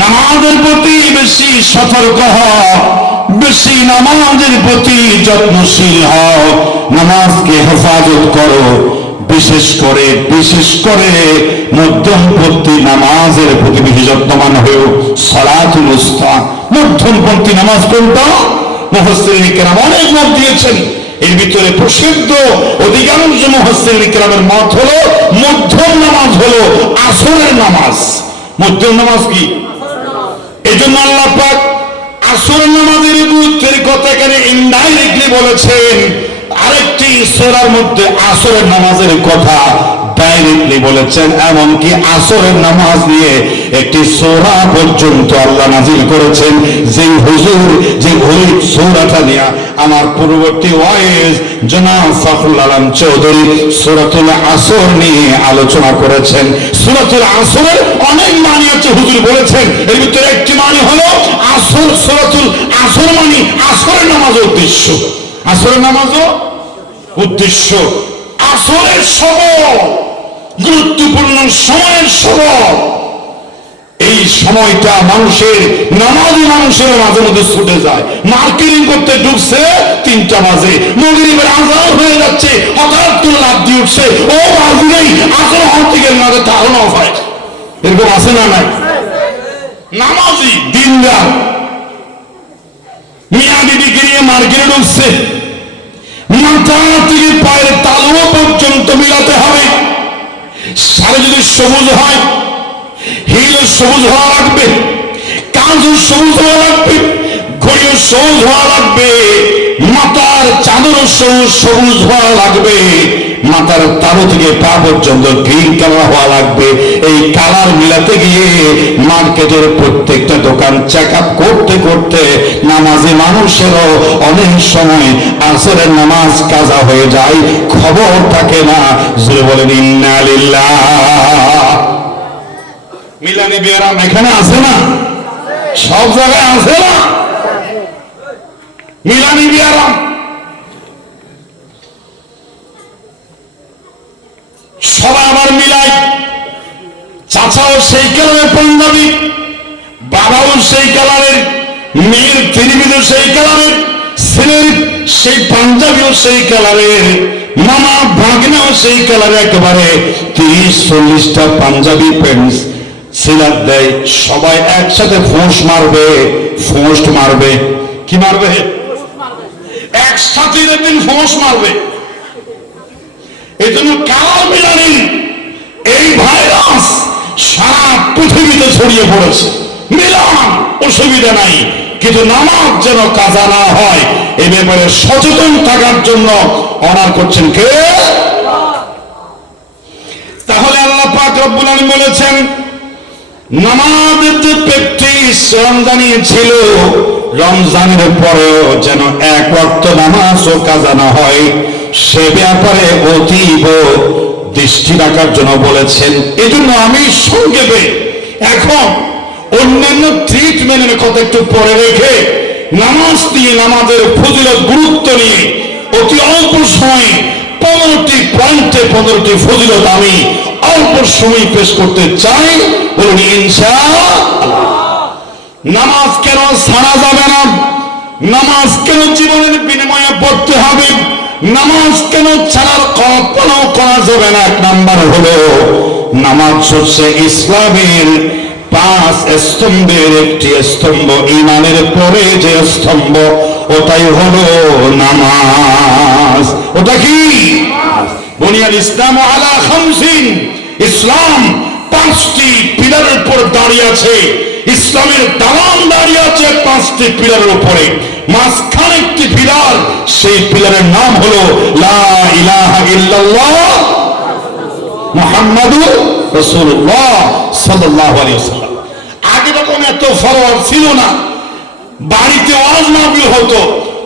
নামাজের প্রতি বেশি সতর্ক হও, বেশি নামাজের প্রতি যত্নশীল হও, নামাজকে হেফাজত করো। বিশেষ করে মধ্যমপন্থী নামাজের প্রতি বেশি যত্নবান হয়েও। সালাতুল উস্তা, মধ্যমপন্থী নামাজ কোনটা? মুফাসসিরিন কিরাম অনেক মত দিয়েছেন। এর ভিতরে প্রসিদ্ধ অধিকাংশ মুফাসসিরিন কিরামের মত হলো মধ্যম নামাজ হলো আসরের নামাজ। মধ্যম নামাজ কি? এই জন্য আল্লাহ পাক আসরের নামাজের গুরুত্বের কথা এখানে ইনডাইরেক্টলি বলেছেন। আরেকটি সূরার মধ্যে আসরের নামাজের কথা ডাইরেক্টলি বলেছেন। এমনকি আসরের নামাজ নিয়ে একটি সূরা পর্যন্ত আল্লাহ নাযিল করেছেন। যে হুজুর যে ওই সূরাটা নিয়ে আমার পূর্ববর্তী ওয়াইজ জনাব ফখরুল আলম চৌধুরী সূরাতুল আসর নিয়ে আলোচনা করেছেন। সূরাতুল আসরের অনেক মানে আছে হুজুর বলেছেন। এর ভিতরে একটি মানে হলো আসর, সূরাতুল আসর মানে আসরের নামাজের উদ্দেশ্য। আসরের নামাজও উদ্দেশ্য। আসরের সময় গুরুত্বপূর্ণ সময়ের সময়। এই সময়টা মানুষের নামাজি মানুষের মাঝে মধ্যে ছুটে যায়। মার্কেটিং করতে ঢুকছে 3টা বাজে, মাগরিবের আযান হয়ে যাচ্ছে, হঠাৎ করে লাফ দিয়ে উঠছে, ও বাজলেই আসর হওয়ার থেকে মাঝে ধারণা হয়। এরকম আছে না নাই? নামাজি দিনদার মিয়া বিবিকে নিয়ে মার্কেটে ঢুকছে, মাথা থেকে পায়ের তালু পর্যন্ত মিলাতে হবে। সারা যদি সবুজ হয়, হিল সবুজ হওয়া লাগবে, কাঁধও সবুজ হওয়া লাগবে, ঘড়িও সবুজ হওয়া লাগবে, মাথার চাদরও সবুজ হওয়া লাগবে, মাথার তালু থেকে পা পর্যন্ত গ্রিন কালার হওয়া লাগবে। এই কালার মিলাতে গিয়ে মার্কেটের প্রত্যেকটা দোকান চেক আপ করতে করতে নামাজি মানুষেরও অনেক সময় আসরের নামাজ কাজা হয়ে যায়, খবর থাকে না। জোরে বলেন ইন্না লিল্লাহ। মিলানি বিয়ারাম এখানে আছে না? সব জায়গায় আছে না? মিলানি বিয়ারাম সবাই আবার মিলাই। চাচাও সেই কালারের পাঞ্জাবি, বাবাও সেই কালারের, মেয়ের তিরমিজও সেই কালারের, ছেলের সেই পাঞ্জাবিও সেই কালারের, মামা ভাগনাও সেই কালারের। একেবারে 30-40টা পাঞ্জাবি প্যান্ট সিলার দেয়। সবাই একসাথে ফোঁস মারবে, ফোঁস মারবে। কি মারবে? একসাথে দেখবেন ফোঁস মারবে। এই জন্য কালার মিলানি এই ভাইরাস সারা পৃথিবীতে ছড়িয়ে পড়েছে। মিলান অসুবিধা নাই, কিন্তু নামাজ যেন কাজা না হয় এ ব্যাপারে সচেতন থাকার জন্য অর্ডার করছেন কে? তাহলে আল্লাহ পাক রব্বুল আলামিন বলেছেন নামাজের যে প্র্যাকটিস রমজানে ছিল, রমজানের পরেও যেন এক ওয়াক্ত নামাজও কাজা না হয় সে ব্যাপারে অতীব দৃষ্টি রাখার জন্য বলেছেন। এই জন্য আমি সংক্ষেপে এখন অন্যান্য ট্রিটমেন্টের কথা একটু পরে রেখে নামাজ নিয়ে, নামাজের ফজিলত গুরুত্ব নিয়ে অতি অল্প সময়ে 15টি পয়েন্টে 15টি ফজিলত আমি অল্প সময় পেশ করতে চাই। বলুন ইনশাআল্লাহ। নামাজ কেন ছাড়া যাবে না? নামাজ কেন জীবনের বিনিময়ে পড়তে হবে? নামাজ কেন ছাড়ার কল্পনাও করা যাবে না? 1 নাম্বার হলো নামাজ হচ্ছে ইসলামের 5 স্তম্ভের একটি স্তম্ভ। ঈমানের পরে যে স্তম্ভ ওটাই হলো নামাজ। ওটা কি? বুনিয়াল ইসলাম আলা 5। ইসলাম 5টি পিলারের উপর দাঁড়িয়ে আছে। ইসলামের দালান দাঁড়িয়ে আছে 5টি পিলারের উপরে। মাঝখানে একটি পিলার, সেই পিলারের নাম হলো লা ইলাহা ইল্লাল্লাহ মুহাম্মাদুর রাসূলুল্লাহ সাল্লাল্লাহু আলাইহি ওয়াসাল্লাম। আগে যখন এত ফরওয়ার্ড ছিল না, বাড়িতে ওয়াজ মাহফিল হতো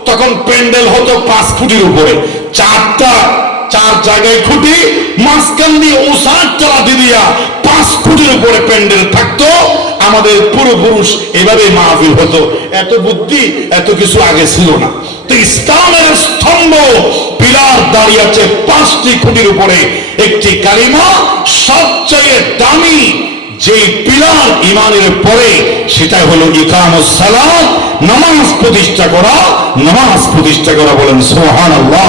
তখন প্যান্ডেল হতো 5 ফুটের উপরে, 4 জায়গায় খুঁটি, মাঝখান দিয়ে ওসার চালাতে দিয়া 5 ফুটের উপরে প্যান্ডেল থাকতো। আমাদের পূর্বপুরুষ এভাবে মাহফিল হতো। এত বুদ্ধি এত কিছু আগে ছিল না। তো ইসলামের স্তম্ভ পিলার দাঁড়িয়ে আছে 5টি খুঁটির উপরে। একটি কালিমা সবচেয়ে দামি যে পিলার ইমানের পরে সেটা হলো ইকামুস সালাত, নামাজ প্রতিষ্ঠা করা। বলেন সুবহানাল্লাহ।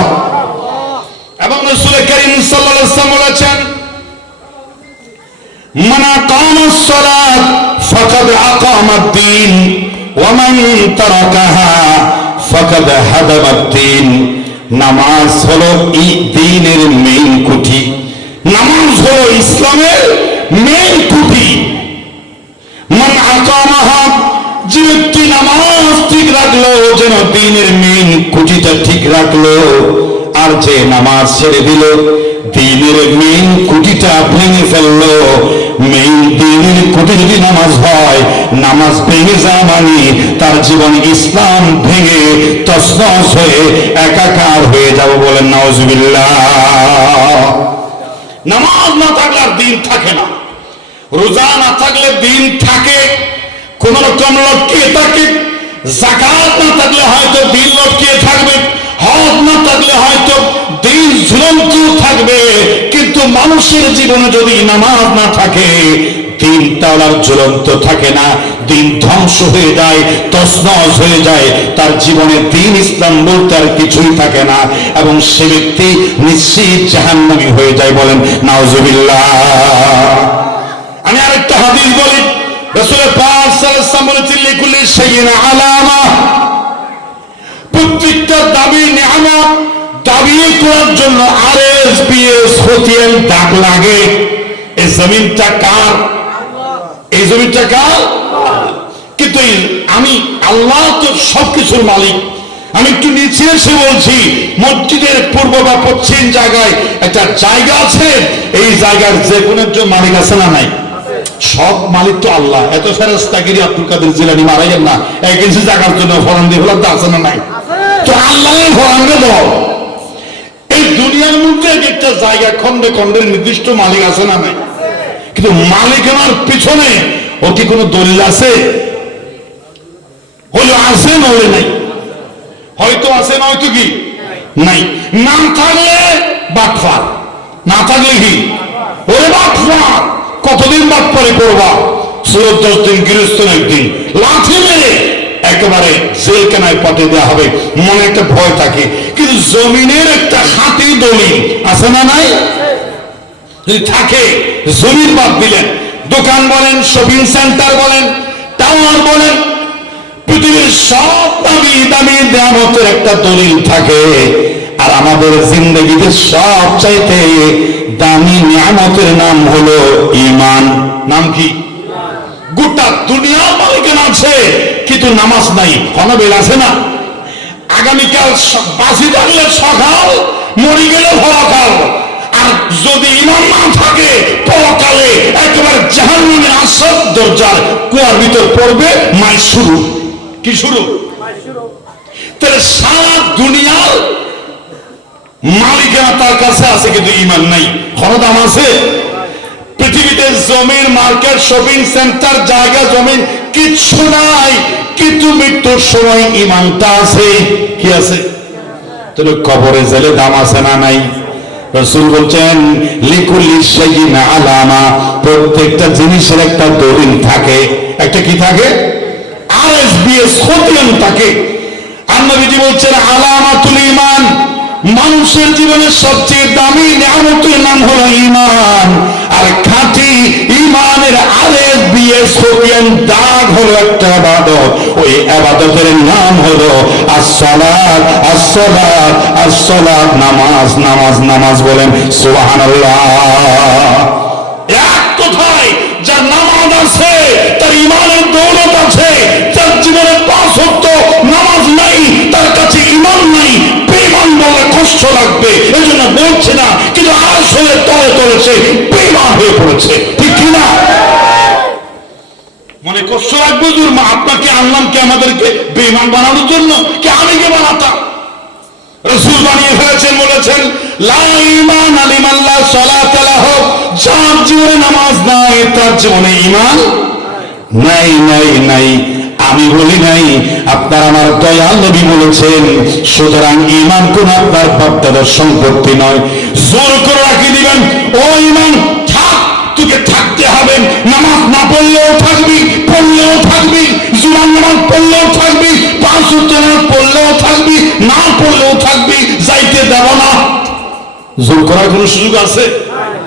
এবং রাসূল করিম সাল্লাল্লাহু আলাইহি ওয়াসাল্লাম বলেছেন, মান আকামাস সালাত ফাকাদ আকামাদ-দ্বীন ওয়া মান তারাকাহা ফাকাদ হাদামাদ-দ্বীন। নামাজ হলো এই দ্বীনের মেইন খুঁটি, নামাজ হলো ইসলামের মেইন খুঁটি। মান আকামাহা, যে ব্যক্তি নামাজ ঠিক রাখলো, যেন দ্বীনের মেইন খুঁটিটা ঠিক রাখলো। আর যে নামাজ ছেড়ে দিল, দ্বীনের মেইন খুঁটিটা ভেঙে ফেললো। মেইন দ্বীনের খুঁটি যদি নামাজ হয়, নামাজ ভেঙে যাওয়া মানে তার জীবন ইসলাম ভেঙে তছনছ হয়ে একাকার হয়ে যাবে। বলেন নাউজুবিল্লাহ। নামাজ না থাকলে আর দ্বীন থাকে না, রোজা না থাকলে দ্বীন থাকে, কোন রকম লটকিয়ে থাকে। যাকাত না থাকলে হয়তো দ্বীন লটকিয়ে থাকবে, হজ না থাকলে হয়তো দ্বীন ঝুলন্ত থাকবে। কিন্তু মানুষের জীবনে যদি নামাজ না থাকে, দ্বীন তার আর ঝুলন্ত থাকে না, দ্বীন ধ্বংস হয়ে যায়, তছনছ হয়ে যায়। তার জীবনে দ্বীন ইসলাম বলতে আর কিছুই থাকে না, এবং সে ব্যক্তি নিশ্চিত জাহান্নামী হয়ে যায়। বলেন নাউজুবিল্লাহ। আমি আরেকটা হাদিস বলি, রাসূল পাক সাল্লাল্লাহু আলাইহি ওয়াসাল্লাম বলেছেন, লিকুল্লি শাইইন আলামা। প্রত্যেকটা দাবি নিয়ামত দাবি করার জন্য RSPS হতিয়ান দাগ লাগে। এই জমিনটা কার? এই জমিনটা কার? কিন্তু আমি আল্লাহ তো সবকিছুর মালিক। আমি একটু নিচে এসে বলছি, মসজিদের পূর্ব বা পশ্চিম জায়গায় একটা জায়গা আছে, এই জায়গার যে কোনো একজন মালিক আছে না নাই? সব মালিক তো আল্লাহ। এত ফেরেশতাগিরি আব্দুল কাদের জিলানী মারাইয়েন না, এক ইঞ্চি জায়গার জন্য ফলন দিয়ে ফেলার তো আছে না নাই? তো আল্লাহ ফলানকে দাও। এই দুনিয়ার মধ্যে একটা জায়গা খন্ডে খন্ডের নির্দিষ্ট মালিক আছে না নাই? কিন্তু মালিকানার পিছনে ও কি কোনো দলিল আছে? হলো আছে, না হলে নাই? হয়তো আছে, না হয়তো কি নাই। না থাকলে বাটফার, না থাকলে কি ওরে বাটফার। কতদিন বাটফারি করবা? 14 দিন, গৃহস্থন একদিন লাঠি মেরে একেবারে জেলখানায় পাঠিয়ে দেওয়া হবে, মনে একটা ভয় থাকে। কিন্তু জমিনের একটা হাতি দলিল আছে না নাই? যদি থাকে, জমির বাদ দিলেন, দোকান বলেন, শপিং সেন্টার বলেন, টাওয়ার বলেন, পৃথিবীর সব দামি দামি নিয়ামতের একটা দলিল থাকে। আর আমাদের জিন্দগিতে সব চাইতে দামি নিয়ামতের নাম হলো ঈমান। নাম কি? গোটা দুনিয়ার মালিকানা আছে, কিন্তু নামাজ নাই। হনবেল আছে না? আগামীকাল বাঁচি থাকলে সকাল, মরি গেলে ভরকাল। আর যদি ঈমান না থাকে, পরকালে একেবারে জাহান্নামের আসদ দরজার কুয়ার ভিতর পড়বে। মাই শুরু কি শুরু? তাহলে সারা দুনিয়ার মালিকানা তার কাছে আছে, কিন্তু ঈমান নাই। ক্ষমতা আছে? পৃথিবীতে জমির, মার্কেট, শপিং সেন্টার, জায়গা জমিন কিচ্ছু নাই, কিন্তু মৃত্যুর সময় ঈমানটা আছে। কি আছে? তাহলে কবরে জেলে দাম আছে না নাই? রাসূল বলছেন, লিকুল্লি শাইইন আলামা। প্রত্যেকটা জিনিসের একটা দলিল থাকে। একটা কি থাকে? RSBS খতিয়ান থাকে। আর নবীজি বলছেন, আলামাতুল ঈমান। মানুষের জীবনের সবচেয়ে দামি নিয়ামতের নাম হলো ঈমান। আর খাঁটি ঈমানের RSBS খতিয়ান দাগ হলো একটা ইবাদত। ওই ইবাদতের নাম হলো as-সালাত, as-সালাত, as-সালাত। নামাজ, নামাজ, নামাজ। বলেন সুবহানাল্লাহ। এক কথায়, যার নামাজ আছে, তার ঈমানের দৌলত আছে। যার জীবনে 5 ওয়াক্ত নামাজ নাই, তার কাছে ঈমান নাই। বেঈমান বলে কষ্ট লাগবে, এজন্য বলছে না, কিন্তু আসলে তলে তলে সে বেঈমান হয়ে পড়েছে। ঠিক কি না? মনে কষ্ট লাগবে, আপনাকে আনলাম কি আমাদেরকে বেঈমান বানানোর জন্য? কি আমি কে বানাতাম? রাসূল বানিয়ে ফেলেছেন, বলেছেন, লা ঈমানা লিমান লা সালাতা লাহু। যার জীবনে নামাজ নাই, তার জীবনে ঈমান নাই, নাই, নাই। আমি বলি নাই, আপনার আমার দয়াল নবী বলেছেন। সুতরাং ঈমান কোন আপনার বাপদাদার সম্পত্তি নয়, জোর করে রাখি দিবেন। ও ঈমান থাক, তোকে থাকতে হবে। নামাজ থাকবি, 5 ওয়াক্ত নামাজ পড়লেও থাকবি, না পড়লেও থাকবি, যাইতে দেব না। জোর করার কোন সুযোগ আছে?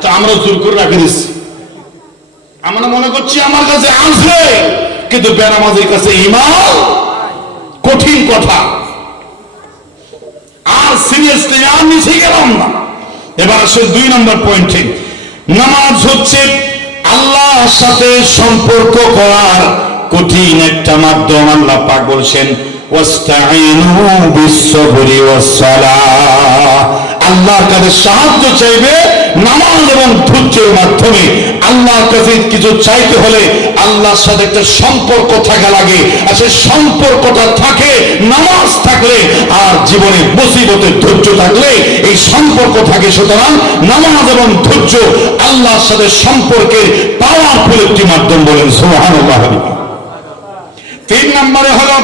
তা আমরা জোর করে রাখি দিচ্ছি। আমরা মনে করছি আমার কাছে আছে, কিন্তু বেনামাজের কাছে ঈমান। কঠিন কথা। আর সিরিয়াসলি আর নিচে গেলাম না। এবার আসলে 2 নম্বর পয়েন্টে, নামাজ হচ্ছে আল্লাহর সাথে সম্পর্ক করার কঠিন একটা মাধ্যম। আল্লাহ পাক বলছেন ওয়াস্তাঈনু বিস-সাবরি ওয়াস-সালাহ। আল্লাহর কাছে সাহায্য চাইবে নামাজ এবং ধৈর্যের মাধ্যমে। আল্লাহর কাছে কিছু চাইতে হলে আল্লাহর সাথে একটা সম্পর্ক থাকা লাগে, আর সেই সম্পর্কটা থাকে নামাজ থাকলে, আর জীবনে মুসিবতে ধৈর্য থাকলে এই সম্পর্ক থাকে। সুতরাং নামাজ এবং ধৈর্য আল্লাহর সাথে সম্পর্কের পাওয়ারফুল একটি মাধ্যম। বলেন সুবহানাল্লাহ। 3 নম্বরে হলো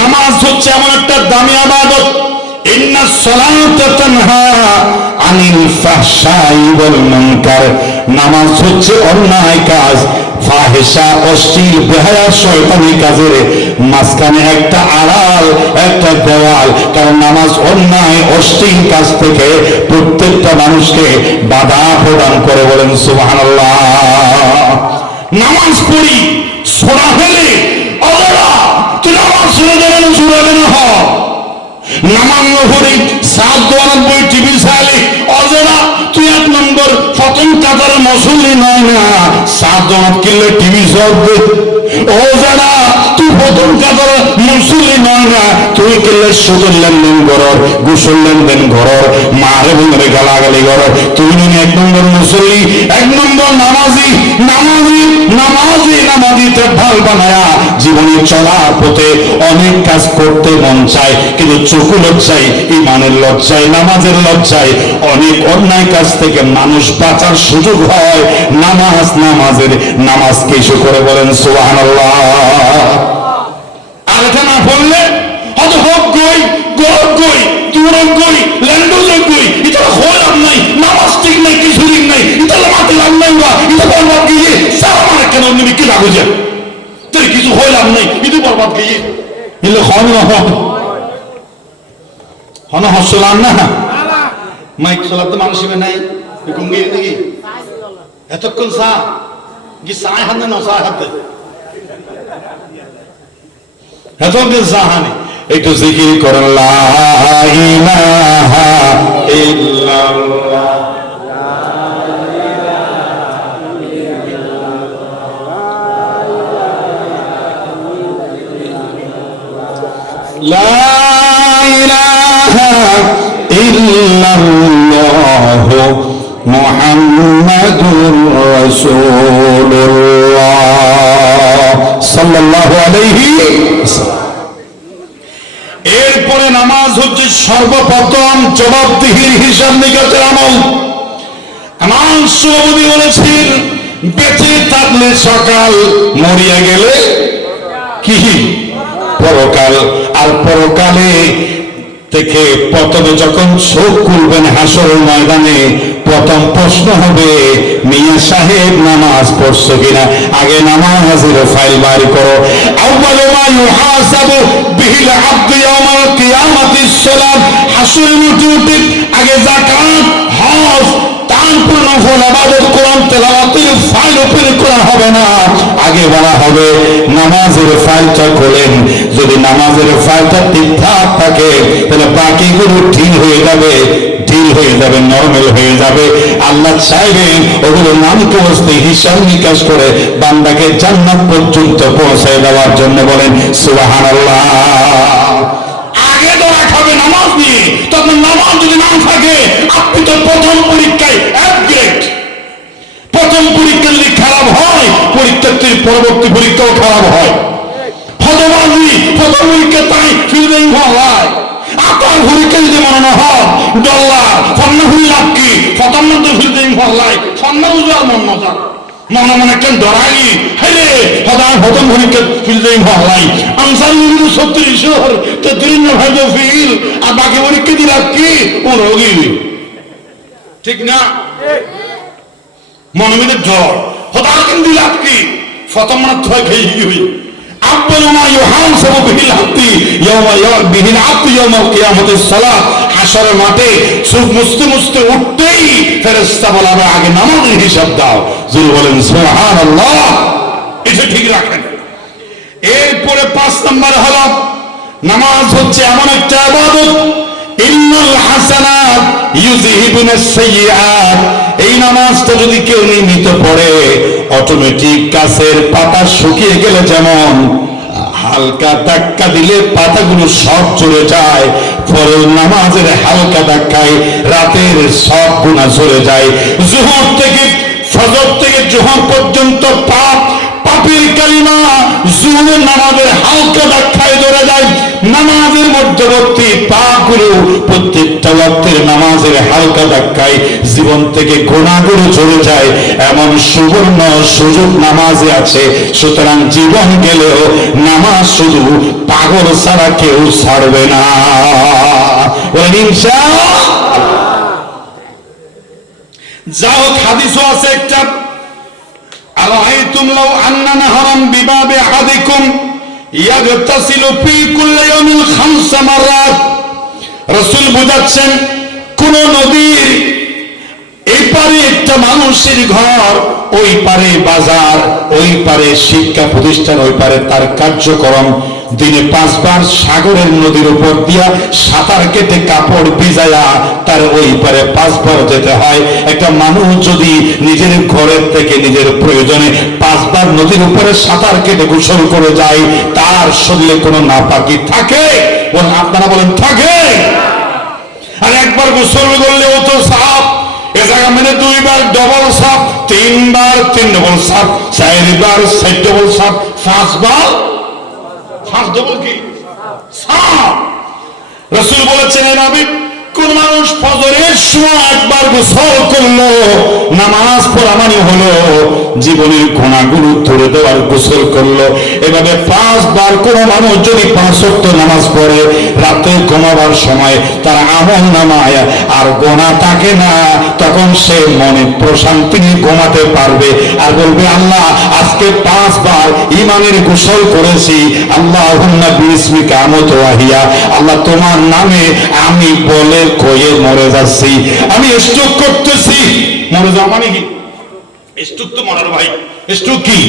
নামাজ হচ্ছে এমন একটা দামি ইবাদত, ইন্নাস সালাতা তানহা আনিল ফাহশাই ওয়াল মুনকার। নামাজ হচ্ছে অন্যায় কাজ, ফাহিশা, অশ্লীল, বেহায়া, শয়তানি কাজের মাঝখানে একটা আড়াল, একটা দেওয়াল। কারণ নামাজ অন্যায় অশ্লীল কাজ থেকে প্রত্যেকটা মানুষকে বাধা প্রদান করে। বলেন সুবহানাল্লাহ। নামাজ পড়ি ছোড়া হলে অবলা তুই নামাজ ছেড়ে দেবেন, ছুড়াবে না। নামাজ পড়ি 792 টিভি চাইলে অজরা তুই 1 নম্বর প্রথম কাতার মুসল্লি নয় না, 7 কিলো টিভি চলবে। ও যারা তুই প্রথম কাতার মুসল্লি নয় না, তুই কিনলে সুদের লেনদেন করর, গোসল লেনদেন করর, মারে বোনরে গালাগালি করর। তুই 1 নম্বর মুসল্লি, 1 নম্বর নামাজি। নামাজি নামাজি নামাজিতে ভাল বানায়া জীবনে চলার পথে অনেক কাজ করতে মন চায়, কিন্তু চোখ লজ্জায়, ইমানের লজ্জায়, নামাজের লজ্জায় অনেক অন্যায় কাজ থেকে মানুষ বাঁচার সুযোগ হয় নামাজের নামাজকে ইস্যু করে। বলেন সুবহানাল্লাহ। আর এটা না পড়লে হয়তো হোক গই গরব গই দূরব গই ল্যান্ডোজ গই, এটা হলাম নাই, নামাজ ঠিক নাই, কিছু ঠিক নাই, এটা মাতে লাভ নাই, বা এটা বরবাদ গিয়ে সালাম কেন নিবি কি লাগু যায়, তোর কিছু হলাম নাই, এটা বরবাদ গিয়ে এলে হন না হন হন হসলাম না মাইক চলাতে মানুষ নাই কমে নাকি এতক্ষণ চা কি চায় হাতে না চা হাতে এতক্ষণ চা হানি একটু জিকির করেন লা ইলাহা ইল্লাল্লাহ লা ইলাহা ইল্লাল্লাহ মুহাম্মাদুর রাসূলুল্লাহ সাল্লাল্লাহু আলাইহি ওয়াসাল্লাম। এরপরে নামাজ হচ্ছে সর্বপ্রথম জবাবদিহির হিসাব নিকাশের আমল। আমার সভাপতি বলেছেন বেঁচে থাকলে সকাল, মরিয়া গেলে কি পরকাল। আর পরকালে থেকে প্রথমে যখন চোখ খুলবেন হাসরের ময়দানে, প্রথম প্রশ্ন হবে মিয়া সাহেব নামাজ পড়ছো কিনা। আগে নামাজের ফাইল বাড়ি করো। আউয়ালু মা ইউহাসাবু বিহিল আবদু ইয়াউমাল কিয়ামাতিস সালাত। হাসরের মধ্যে আগে যাকাত, হজ, দান, নফল ইবাদত, কোরআন তেলাওয়াতের ফাইল ওপেন করা হবে না, আগে বলা হবে নামাজের ফাইলটা খোলেন। যদি নামাজের ফাইলটা ঠিকঠাক থাকে তাহলে বাকিগুলো ঢিল হয়ে যাবে, নরমাল হয়ে যাবে। আল্লাহ চাইবেন ওগুলো নামকে বসতে হিসাব নিকাশ করে বান্দাকে জান্নাত পর্যন্ত পৌঁছায় দেওয়ার জন্য। বলেন সুবহানাল্লাহ। আগে তো রাখাবে নামাজ নিয়ে, তখন নামাজ যদি না থাকে আপনি তো প্রথম পরীক্ষায় আপগ্রেড। প্রথম পরীক্ষা যদি খারাপ হয় পরীক্ষার্থীর পরবর্তী পরীক্ষাও খারাপ হয়। ফতোয়াজি প্রথম পরীক্ষা তাই ফিল্ডিং হয়, আপনার পরীক্ষা যদি মনে না হয় ডল্লার ফন্না হুই লাভ কি প্রথম মধ্যে ফিল্ডিং হয় ফন্না উজার মন মজা মনে মনে কেন ডরাইনি হেলে হঠাৎ প্রথম পরীক্ষা ফিল্ডিং হয় আনসার 36 তো দিন ভাই ফিল আর বাকি পরীক্ষা দিলাম কি ও রোগী ঠিক না মনে মনে জ্বর হঠাৎ কিন্তু দিলাম কি প্রথম মাত্র খেয়ে গিয়ে আউয়ালু মা ইউহাসাবু বিহিল আবদি বিহিল আবদি ইয়াউমাল কিয়ামাতিস সালাত। হাশরের মাঠে চোখ মুছতে মুছতে উঠতেই ফেরেশতা বলবে আগে নামাজের হিসাব দাও। জোরে বলেন সুবহানাল্লাহ। এটা ঠিক রাখেন। এরপরে 5 নম্বর হলো নামাজ হচ্ছে এমন একটা ইবাদত, ইন্নাল হাসানাত ইউযহিবুনাস সাইয়্যাত। এই নামাজটা যদি কেউ নিয়মিত পড়ে, অটোমেটিক গাছের পাতা শুকিয়ে গেলে যেমন হালকা ধাক্কা দিলে পাতাগুলো সব চলে যায়, ফরজ নামাজের হালকা ধাক্কায় রাতের সব গুনাহ চলে যায়। যুহর থেকে ফজর থেকে জোহর পর্যন্ত পাপের কালিমা জুহরের নামাজের হালকা ধাক্কায় ধরে যায়। নামাজের মধ্যবর্তী পাপগুলো প্রত্যেকটা ওয়াক্তের নামাজের হালকা ধাক্কায় জীবন থেকে গুনাহগুলো চলে যায়। এমন সুবর্ণ সুযোগ নামাজে আছে। সুতরাং জীবন গেলেও নামাজ শুধু পাগল ছাড়া কেউ ছাড়বে না। ইনশাআল্লাহ। যাও হাদিসও আছে একটা, আরাআইতুম লাউ আন্না নাহরান বিবাবি আহাদিকুম ইয়াগতাসিলু ফি কুল্লি ইয়াউমিন 5 মাররাত। রাসূল বুঝাচ্ছেন, কোন নদীর এই পারে একটা মানুষের ঘর, ওই পারে বাজার, ওই পারে শিক্ষা প্রতিষ্ঠান, ওই পারে তার কার্যক্রম, দিনে 5 বার সাগরের নদীর উপর দিয়া সাঁতার কেটে কাপড় ভিজায়া তার ওই পারে 5 বার যেতে হয়। একটা মানুষ যদি নিজের ঘরের থেকে নিজের প্রয়োজনে 5 বার নদীর উপরে সাঁতার কেটে গোসল করে যায়, তার শরীরে কোনো নাপাকি থাকে? আপনারা বলেন থাকে? আর একবার গোসল করলে ও তো সাফ, এ জায়গা মানে 2 বার ডবল সাফ, 3 বার 3 ডবল সাফ, 4 বার 4 ডবল সাফ, 5 বার 5 ডবল কি সাফ। রাসূল বলেছেন, এই নবী, কোন মানুষ ফজরের সময় একবার গোসল করলো, নামাজ পড়া মানে হলো জীবনের গুনাহগুলো ধরে দেওয়ার গোসল করলো। এভাবে 5 বার কোন মানুষ যদি 5 ওয়াক্ত নামাজ পড়ে, রাতে ঘুমাবার সময় তার আমল নামায় আর গুনাহ থাকে না, তখন সে মনে প্রশান্তি নিয়ে ঘুমাতে পারবে আর বলবে, আল্লাহ আজকে 5 বার ইমানের গোসল করেছি, আল্লাহুম্মা বিসমিকা আমুতু ওয়া আহিয়া। আল্লাহ তোমার নামে আমি বলে কয়ে মরে যাচ্ছি, আমি স্ট্রোক করতেছি। মরে যাওয়া মানে কি? স্ট্রোক তো মরার ভাই। স্ট্রোক কি?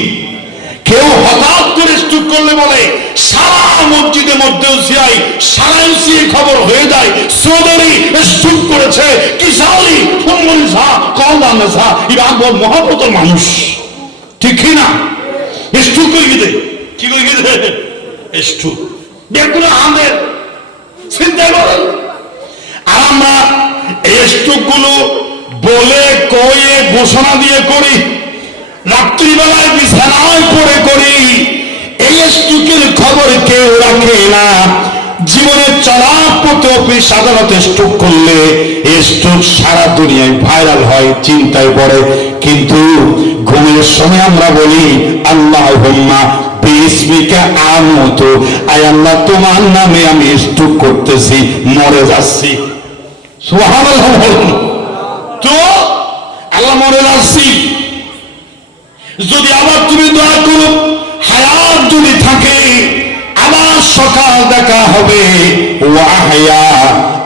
কেউ হঠাৎ করে স্ট্রোক করলে বলে সারা মসজিদের মধ্যেও সিয়াই সারা এসিয়ে খবর হয়ে যায়, চৌধুরী স্ট্রোক করেছে, কিসালি ফোন সা কলদান সা, এরা বড় মহাপত মানুষ, ঠিক কি না? স্ট্রোক করে গিয়ে কি করে গিয়ে স্ট্রোক দেখুন আমাদের চিন্তা করেন। আর আমরা এই স্ট্রোকগুলো বলে কয়ে ঘোষণা দিয়ে করি, রাত্রিবেলায় বিছানায় পড়ে করি। এই স্ট্রোকের খবর কেউ রাখে না। জীবনে চলার পথে অফিস আদালতে স্ট্রোক করলে এই স্ট্রোক সারা দুনিয়ায় ভাইরাল হয়, চিন্তায় পড়ে। কিন্তু ঘুমের সময় আমরা বলি, আল্লাহুম্মা বিসমিকা আমুতু, আয় আল্লাহ তোমার নামে আমি স্ট্রোক করতেছি, মরে যাচ্ছি। সুবহানাল্লাহ। তো আল্লাহ মরে যাচ্ছি, যদি আবার তুমি দোয়া করো হায়াত যদি থাকে আবার সকাল দেখা হবে, ওয়াহিয়া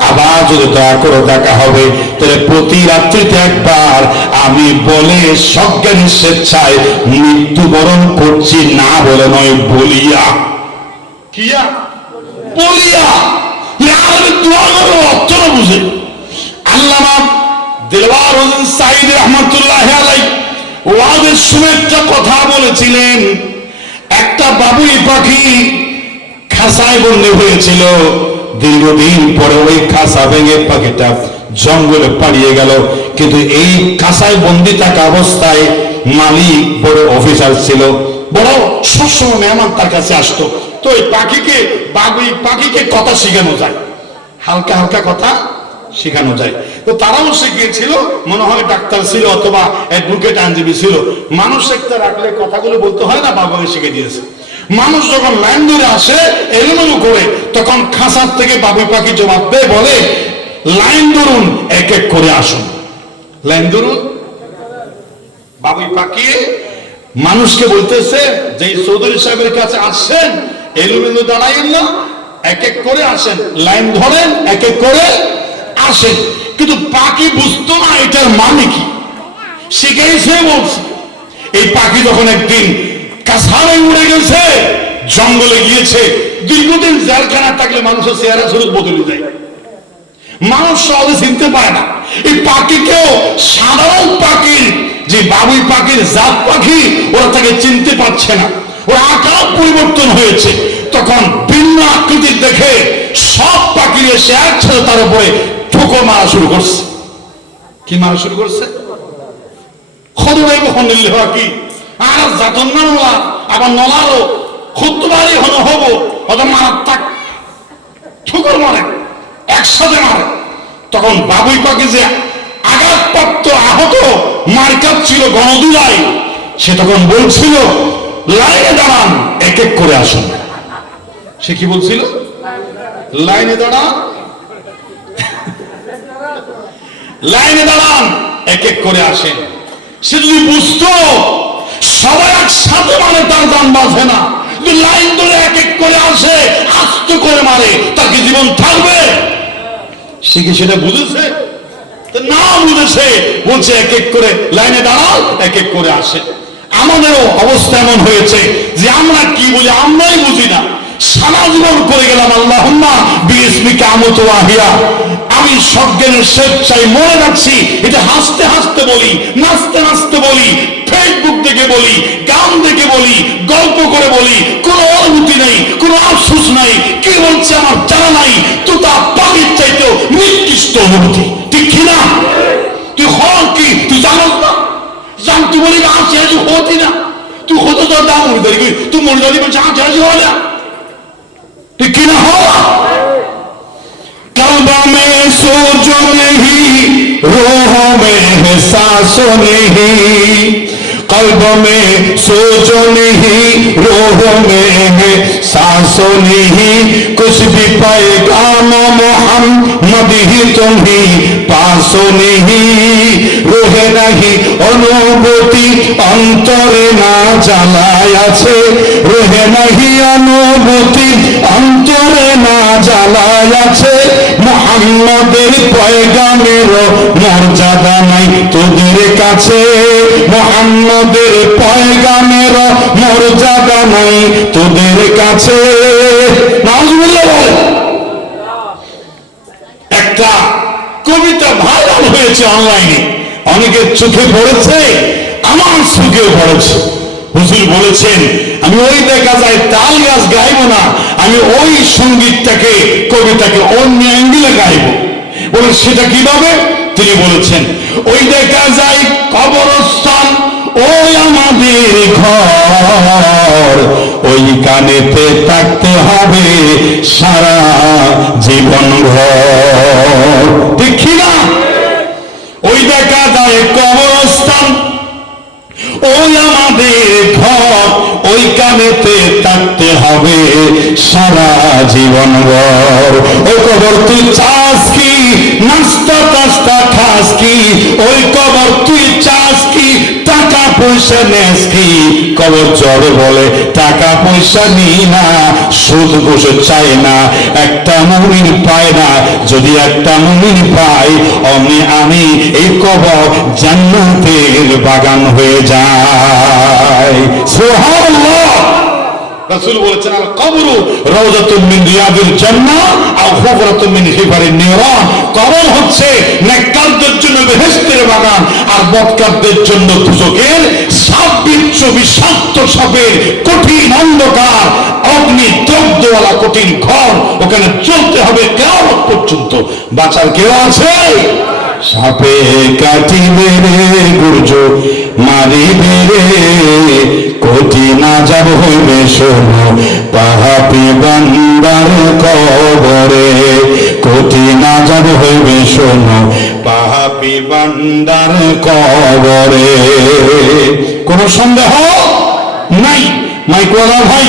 আবার যদি দোয়া করো দেখা হবে, তাহলে প্রতি রাত্রিতে একবার আমি বলে সজ্ঞানী স্বেচ্ছায় মৃত্যুবরণ করছি, না বলে নয়, বলিয়া। কিয়া? বলিয়া। দোয়া করো অর্থ বুঝে। আল্লামা দিলওয়ার হোসেন সাঈদ রহমাতুল্লাহ আলাইহি ওয়াজের সময় একটা কথা বলেছিলেন। একটা বাবুই পাখি খাঁচায় বন্দি হয়েছিল, দীর্ঘদিন পরে ওই খাঁচা ভেঙে পাখিটা জঙ্গলে পালিয়ে গেল। কিন্তু এই খাঁচায় বন্দি থাকা অবস্থায় মালিক বড় অফিসার ছিল, বড় সবসময় মেহমান তার কাছে আসতো। তো এই পাখিকে বাবুই পাখিকে কথা শেখানো যায়, হালকা হালকা কথা শেখানো যায়। তো তারাও শিখিয়েছিল, মনে হয় ডাক্তার ছিল অথবা অ্যাডভোকেট আইনজীবী ছিল। মানুষ একটা রাখলে কথাগুলো বলতে হয় না, বাবাকে শিখে দিয়েছে। মানুষ যখন লাইন ধরে আসে এলোমেলো করে, তখন খাঁচার থেকে বাবুই পাখি জবাব দেয়, বলে লাইন ধরুন, এক এক করে আসুন, লাইন ধরুন। বাবুই পাখি মানুষকে বলতেছে যে চৌধুরী সাহেবের কাছে আসছেন, এলোমেলো দাঁড়াইয়েন না, এক এক করে আসেন, লাইন ধরেন, এক এক করে আসেন। কিন্তু পাখি বুঝতো না এটার মানে কি, শিখেছে বলছে। এই পাখি যখন একদিন কাছাড়ে উড়ে গেছে, জঙ্গলে গিয়েছে, দীর্ঘদিন জেলখানা থাকলে মানুষের চেহারা স্বরূপ বদলে যায়, মানুষ সহজে চিনতে পারে না। এই পাখিকেও সাধারণ পাখির যে বাবুই পাখির জাত পাখি, ওরা তাকে চিনতে পারছে না, ওর আকার পরিবর্তন হয়েছে। তখন ভিন্ন আকৃতির দেখে সব পাখি এসে একসাথে তার উপরে ঠোকর মারা শুরু করছে। কি মারা শুরু করছে? খদরাই কখন নিলে হওয়া কি আর জাতন না নলা, আবার নলারও খুদ্বারই হন হবো, অত মারাত্মক ঠোকর মারে, একসাথে মারে। তখন বাবুই পাখি যে আঘাতপ্রাপ্ত আহত মার্কাপ ছিল গণদুলাই, সে তখন বলছিল লাইনে দাঁড়ান, এক এক করে আসুন। সে কি বলছিল? লাইনে দাঁড়ান, লাইনে দাঁড়ান, এক এক করে আসেন। সে যদি বুঝতো সবাই একসাথে মানে তার দাম বাঁধে না, লাইন ধরে এক এক করে আসে, আস্তে করে মারে, তার কি জীবন থাকবে? সে কি সেটা বুঝেছে? না বুঝেছে, বলছে এক এক করে লাইনে দাঁড়াও, এক এক করে আসে। আমাদেরও অবস্থা এমন হয়েছে যে আমরা কি বলি আমরাই বুঝি না, সারা জীবন করে গেলাম আল্লাহুম্মা বিইসমিকা আমুতু ওয়া আহইয়া, আমি সজ্ঞানের স্বেচ্ছায় মরে যাচ্ছি, এটা হাসতে হাসতে বলি, নাচতে নাচতে বলি, ফেসবুক থেকে বলি, গান থেকে বলি, গল্প করে বলি, কোনো অনুভূতি নেই, কোনো আফসোস নাই, কি বলছে আমার জানা নাই। তো তা পাখির চাইতেও নিকৃষ্ট অনুভূতি, ঠিক কিনা? তুই হল কি তুই জানোস না? জানতে বলি আজ আজ হতি না, তুই হতো তোর দাম মরে দাঁড়ি, তুই মরে দাঁড়ি বলছে আজ আজ হয় না, ঠিক কিনা? হওয়া कल्ब में सोच नहीं, रूह में एहसास नहीं, कल्ब में सोच नहीं, रूह में एहसास नहीं, कुछ भी पैगाम मोहम्मद ही तुम्ही पास नहीं, रूह नहीं अनुभूति अंतरे ना জ্বালায় আছে, रूह नहीं अनुभूति अंतरे ना জ্বালায় আছে, মুহাম্মাদের পয়গামের মর্যাদা নাই তোদের কাছে, মুহাম্মাদের পয়গামের মর্যাদা নাই তোদের কাছে। নাউজুবিল্লাহ বল। একটা কবিতা ভাইরাল হয়েছে অনলাইনে, অনেকের চোখে পড়েছে, আমার চোখেও পড়েছে। হুজুর বলেছেন আমি ওই দেখা যায় তাল গাছ গাইব না, আমি ওই সঙ্গীতটাকে কবিতাকে অন্য অ্যাঙ্গেলে গাইব। বলে সেটা কিভাবে? তিনি বলেছেন ওই দেখা যায় কবরস্থান, ওই আমাদের ঘর, ওই কানেতে থাকতে হবে সারা জীবন ভর, ঠিক কিনা? ওই দেখা যায় কবরস্থান, ওই আমাদের ঘর, ওই কানেতে থাকতে হবে সারা জীবন ভর। ওই কবর তুই চাস কি, নাস্তা টাস্তা খাস কি, ওই কবর তুই চাস কি, টাকা পয়সা নেস কি? কবর চড়ে বলে টাকা পয়সা নি না, সুদ ঘুষ চাই না, একটা মুমিন পায় না, যদি একটা মুমিন পাই অমনি আমি এই কবর জান্নাতের বাগান হয়ে যায়। সুবহানাল্লাহ। রাসূল বলেছেন আল কবরু রাউযাতুম মিন রিয়াদিল জান্নাহ আও হুফরাতুম মিন হিফারিন নিরান, কবর হচ্ছে নেককারদের জন্য বেহেশতের বাগান, আর বদকারদের জন্য দুজকের সাববিচ্ছ বিষাক্ত সাপের কঠিন অন্ধকার অগ্নি দগ্ধওয়ালা কঠিন ঘর, ওখানে চলতে হবে কিয়ামত পর্যন্ত। বাঁচার কেউ আছে? সাপে কাটিবে রে গুর্জ মারিবে রে, কঠিন আযাব হইবে শোনো পাপী বান্দার কবরে, কঠিন আযাব হইবে শোনো পাপী বান্দার কবরে। কোনো সন্দেহ নাই। মাইকওয়ালা ভাই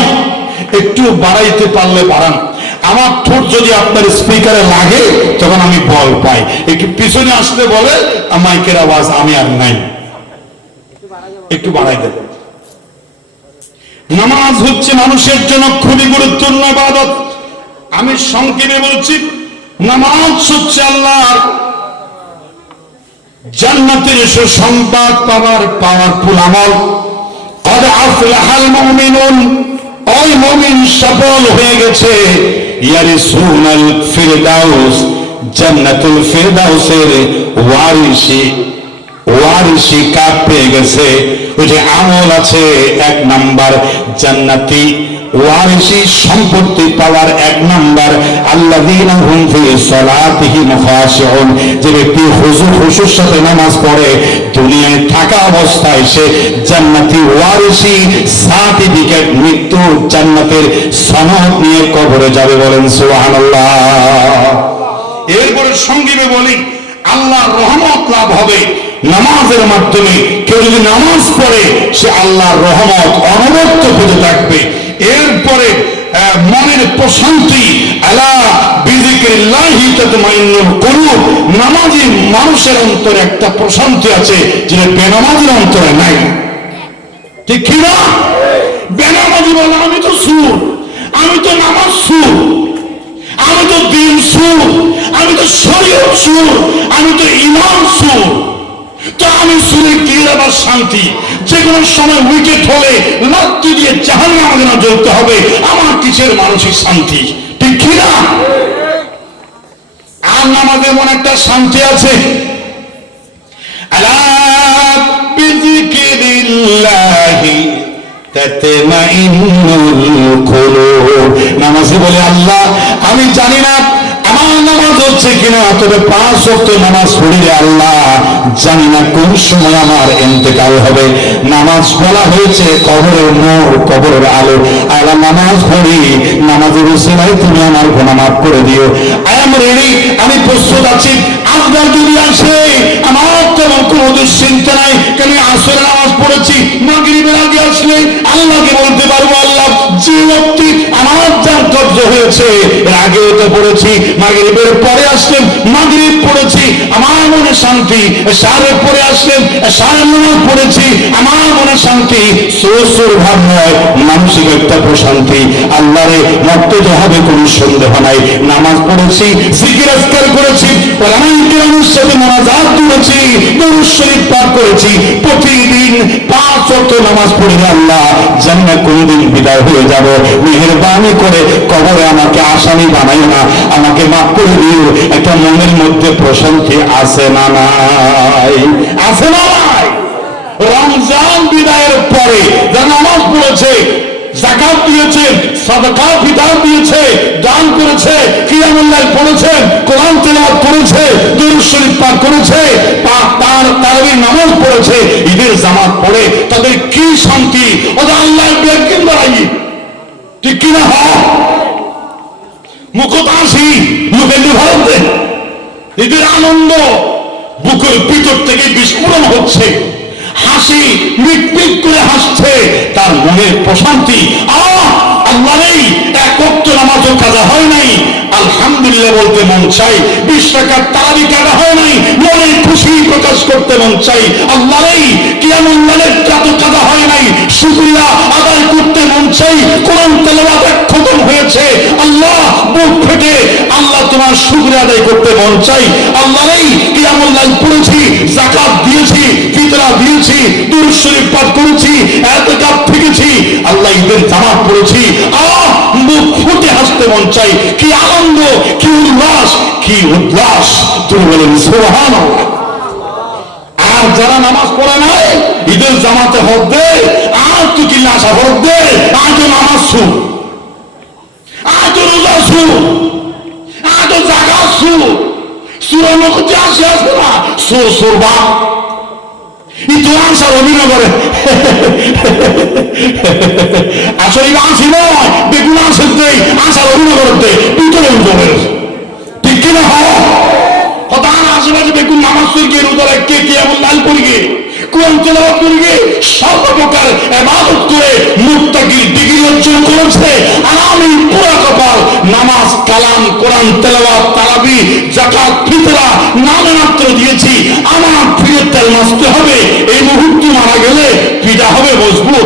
একটু বাড়াইতে পারলে বাড়ান, আমার ঠোঁট যদি আপনার স্পিকারে লাগে তখন আমি বল পাই। একটু পিছনে আসতে বলে মাইকের আওয়াজ আমি আর নাই, একটু বাড়াই দেব। নামাজ হচ্ছে মানুষের জন্য খুবই গুরুত্বপূর্ণ ইবাদত। আমি সংক্ষেপে বলছি, নামাজ হচ্ছে আল্লাহর জান্নাতের সুসংবাদ পাওয়ার পাওয়ারফুল আমল। قد أفلح المؤمنون, ওই মুমিন সফল হয়ে গেছে। ইয়ারিসুনাল ফিরদাউস, জান্নাতুল ফিরদাউসের ওয়ারিসি কাপ পেয়ে গেছে। ওই যে আমল আছে, এক নাম্বার জান্নাতি ওয়ারিসি সম্পত্তি পাওয়ার এক নাম্বার আল্লাযীনা হুম ফি সালাতিহিম খাশিউন, যে ব্যক্তি খুশুর সাথে নামাজ পড়ে দুনিয়ায় থাকা অবস্থায় সে জান্নাতি ওয়ারিসি সার্টিফিকেট, মৃত্যু জান্নাতের সনদ নিয়ে কবরে যাবে। বলেন সুবহানাল্লাহ। এরপরে সঙ্গীবে বলি, আল্লাহর রহমত লাভ হবে নামাজের মাধ্যমে। কেউ যদি নামাজ পড়ে সে আল্লাহর রহমত অনবরত পেতে থাকবে। এরপরে মনের প্রশান্তি, আলা বিযিকরিল্লাহি তাতমাইন্নুল কুলুব, নামাজি মানুষের অন্তরে একটা প্রশান্তি আছে যেটা বেনামাজির অন্তরে নাই। ঠিক কি না? বেনামাজি বলে আমি তো সুর, আমি তো নামাজ সুর, আমি তো দিন সুর, আমি তো শরীয়ত সুর, আমি তো ঈমান সুর, তো আমি সুরে কি আবার শান্তি? যে কোনো সময় উইকেট হলে লাত্তি দিয়ে জাহান্নামে না জ্বলতে হবে, আমার কিসের মানসিক শান্তি? ঠিক কি না? আর নামাজে এমন একটা শান্তি আছে, আলা বিযিকরিল্লাহি তাতমাইন্নুল কুলুব। নামাজে বলে আল্লাহ আমি জানি না আমার নামাজ হচ্ছে কিনা, তবে 5 ওয়াক্ত নামাজ পড়ি আল্লাহ জানি না কোন সময় আমার ইন্তেকাল হবে। নামাজ বলা হয়েছে কবরের নূর, কবরের আলো। আল্লাহ নামাজ পড়ি, নামাজের উসিলায় তুমি আমার গুনাহ মাফ করে দিও। আই এম রেডি, আমি প্রস্তুত আছি। আজকাল যদি আসে আমার তেমন কোনো দুশ্চিন্তা নাই, কেন আসরের নামাজ পড়েছি, মাগরিবের আগে আসলে আল্লাহকে বলতে পারবো আল্লাহ যে ব্যক্তি আমার জান কবজ হয়েছে এর আগেও তো পড়েছি, মাগরিবের পরে আসলেন মাগরিব পড়েছি, আমার মনে শান্তি। এশারের পরে আসলেন এশারের নামাজ পড়েছি, আমার মনে শান্তি। সুর ভাব নয়, মানসিক একটা প্রশান্তি। আল্লাহরে মর্তজা হবে কোনো সন্দেহ নাই। নামাজ পড়েছি, জিকির আজকার করেছি, ওলামায়ে কিরামের সাথে মুনাজাত করেছি, দরুদ শরীফ পাঠ করেছি। প্রতিদিন 5 ওয়াক্ত নামাজ পড়ি আল্লাহ জান্নাত কোনদিন বিদায় হয়ে যাব। মেহেরবানি করে কবরে আমাকে আসামি বানাই না, আমাকে মাফ করে দিও। একটা মনের মধ্যে প্রশান্তি আছে না নাই? আছে না নাই? রমজান বিদায়ের পরে যারা নামাজ পড়েছে, যাকাত দিয়েছে, সাদাকা ফিতর দিয়েছে, দান করেছে, কিয়ামুল লাইল পড়েছে, কোরআন তেলাওয়াত করেছে, দরুদ শরীফ পাঠ করেছে, তারাবির নামাজ পড়েছে, ঈদের জামাত পড়ে তাদের কি শান্তি! ওটা আল্লাহর বেকিন বাড়াই। ঠিক কি না? মুখতাসি মুখে ভারতে ঈদের আনন্দ বুকের ভিতর থেকে বিস্ফোরণ হচ্ছে, হাসি মিটমিট করে হাসছে, তার মনের প্রশান্তি। আল্লাহ নেই, 1 ওয়াক্ত নামাজও কাজা হয় নাই, আলহামদুলিল্লাহ বলতে মন চাই। 20 টাকার তারাবি কাজা হয় নাই, মনে খুশি প্রকাশ করতে মন চাই। আল্লাহ নেই, কিয়ামুল লাইলের রাত কাজা হয় নাই, শুকরিয়া আদায় করতে মন চাই। কোরআন তেলাওয়াত খতম হয়েছে, আল্লাহ বুক ফেটে আল্লাহ তোমার শুকরিয়া আদায় করতে মন চাই। আল্লাহ নেই, কিয়ামুল লাইল পড়েছি, যাকাত দিয়েছি, ফিতরা দিয়েছি, দরুদ শরীফ পাঠ করেছি, ইতিকাফ থেকেছি, আল্লাহ ঈদের জামাত পড়েছি, মুখ ফুটে হাসতে মন চাই। কি আনন্দ, কি উল্লাস, কি উল্লাস! তুমি বলেন সুবহানাল্লাহ। আর যারা নামাজ পড়ে নাই, ঈদের জামাতে হক দে, আর তো কি আশা হক দে, আজ নামাজ শুন, আজ রোজা শুন, আজ যাকাত শুন, সূরা মুখে আসে না সুরবা ইতিহাস অভিনয় করে আসলে আসি নয়, বেগুন আসে দেয়, আশার অভিনয় করতে ভিতরে উঠে। ঠিক কিনা? হঠাৎ আশেপাশে বেগুন নামাজ পড়িয়ে রোজার কে কিয়ামুল লাইল পড়িয়ে কোরআন তেলাওয়াত করিয়ে সর্বপ্রকার ইবাদত করে মুত্তাকির ডিগ্রি অর্জন করেছে। আর আমি পুরা কপাল নামাজ, কালাম, কোরআন তেলাওয়াত, তারাবি, যাকাত, ফিতরা নামে মাত্র দিয়েছি। আমার ফিরে তেল নষ্ট হবে, এই মুহূর্তে মারা গেলে পিঠা হবে মজবুত।